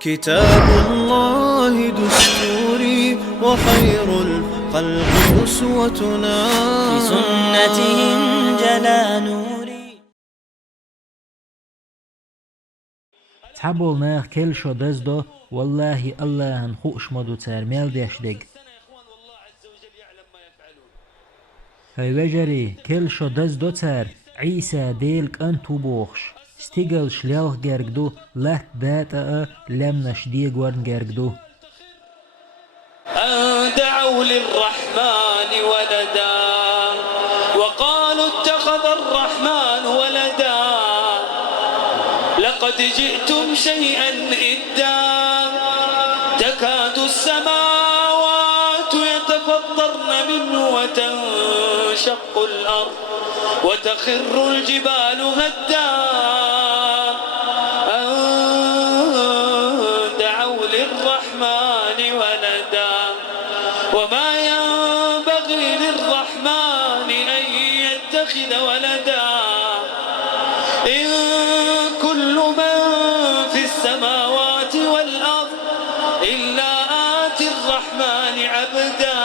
كتاب الله دستوري وخير الخلق أسوتنا، بسنته جلا نوري. تحبول ناخ كل شو دزدو والله الله هنخوش مدو تار ميل ديش ديق هاي وجري كل شو دزدو تار عيسى ديلك انتو بوخش ستيقل شليلخ جرقدو لات داتا لمنش ديق ورن جرقدو دعوا للرحمن ولدا وقالوا اتخذ الرحمن ولدا لقد جئتم شيئا إدا تكاد السماوات يتفطرن منه وتنشق الأرض وتخر الجبال هدا دعوا للرحمن ولدا وما ينبغي للرحمن أن يتخذ ولدا إن كل من في السماوات والأرض إلا آتي الرحمن عبدا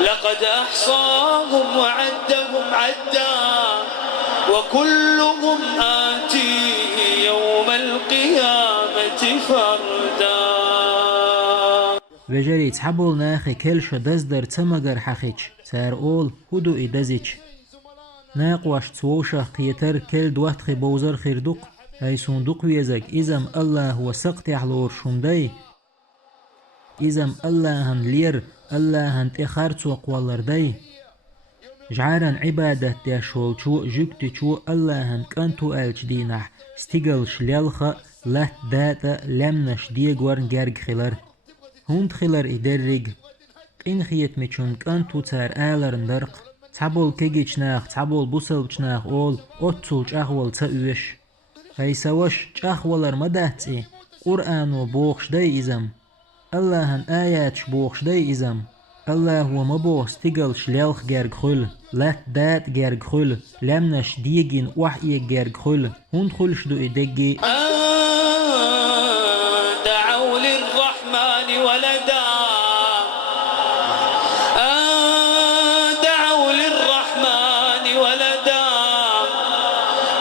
لقد أحصاهم وعدهم عدا وكلهم آتيه يوم القيامة فردا. وجري تحبول ناخي كل شو دزدر تمغر حخيش سار أول هدو إدزيش ناقواش تسوشا قيتر كل دوات بوزر خيردوق هاي صندوق ويزك إزم الله هو سقط يحلور شمدي إزم الله هن لير الله هن تخارت وقوالر دي جعارن عبادة تشول شو جبت شو الله هن كنتو ألش دينح ستيقل شليلخا لات داتا لمنش ديق ورن جارج خلر هوند خلر إدرج إن خيت ميشون كنتو تار آلرن درق تحبول كيجيش ناخ تحبول بوسلش ناخ أول أتسولش أخوال تأوش هاي سواش أخوالر مدهتي قرآن وبوخش داي إزم الله هن آياتش بوخش داي إزم الله هو مبوخ تيقل شليلخ جارج خل لات دات جارج خل لمنش ديجين وحي جارج خل هوند خلش دو إدجي دعوا للرحمن ولدا دعوا للرحمن ولدا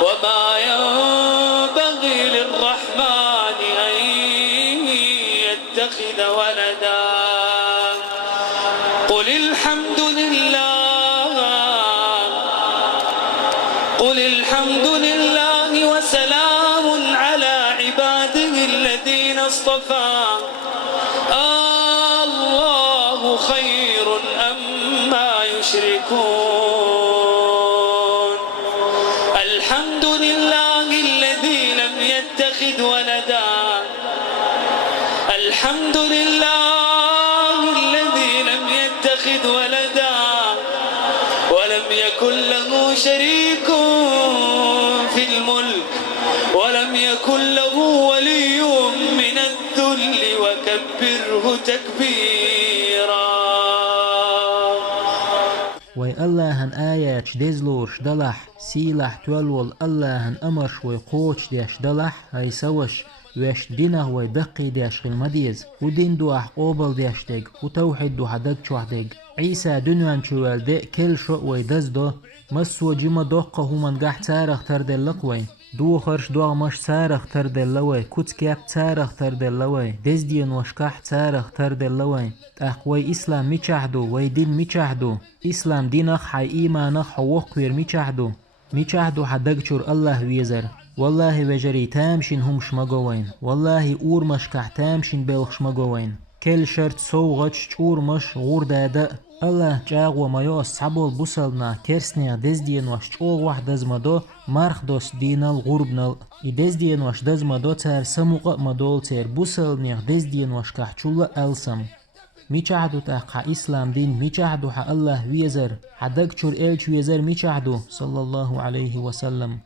وما ينبغي للرحمن أن يتخذ ولدا قل الحمد لله قل الحمد لله وسلام على عباده الذين اصطفى الله خير أما يشركون الحمد لله الذي لم يتخذ ولدا الحمد لله الذي لم يتخذ ولدا ولم يكن له شريك في الملك ولم يكن له ولي من الذل وكبره تكبيرا. وي الله هن آيات دزلوش دلح سيلح تولول الله هن أمرش ويقوش ديش دلح هاي سوش ويش دينه ويدقي ديش المديز ودين دوح قوبل ديش ديق وتوحيد دو حدق شوح ديق عيسى دنوان شوال دي كل شو ويدزدو مسو جيما دوقه من قح تارخ تردل لقوي دو خرش دو مش تارخ تردل لوي كتكيب تارخ تردل لوي دزدين وشكح تارخ تردل لوي تأخوي إسلام ميشاهدو ويدين ميشاهدو إسلام دينخ حي إيمانخ حوقوير ميشاهدو حدق شور الله ويزر والله وجري تامشين هم شمقوين والله أور مشكح تامشين بلخ شمقوين كل شرط سوغش چور مش غور دادا الله جاغ وما يوس عبول بوسلنا كرسنيا دزدين وش چوغ واحد دزمدو مرخ دوس دينال غربنال دزدين وش دزمدو تار سموق مدول تار بوسلنيا دزدين وش كحچولا ألسم ميچاهدو تاقع إسلام دين ميچاهدو ح الله ويزر حدق چور إلچ ويزر ميچاهدو صلى الله عليه وسلم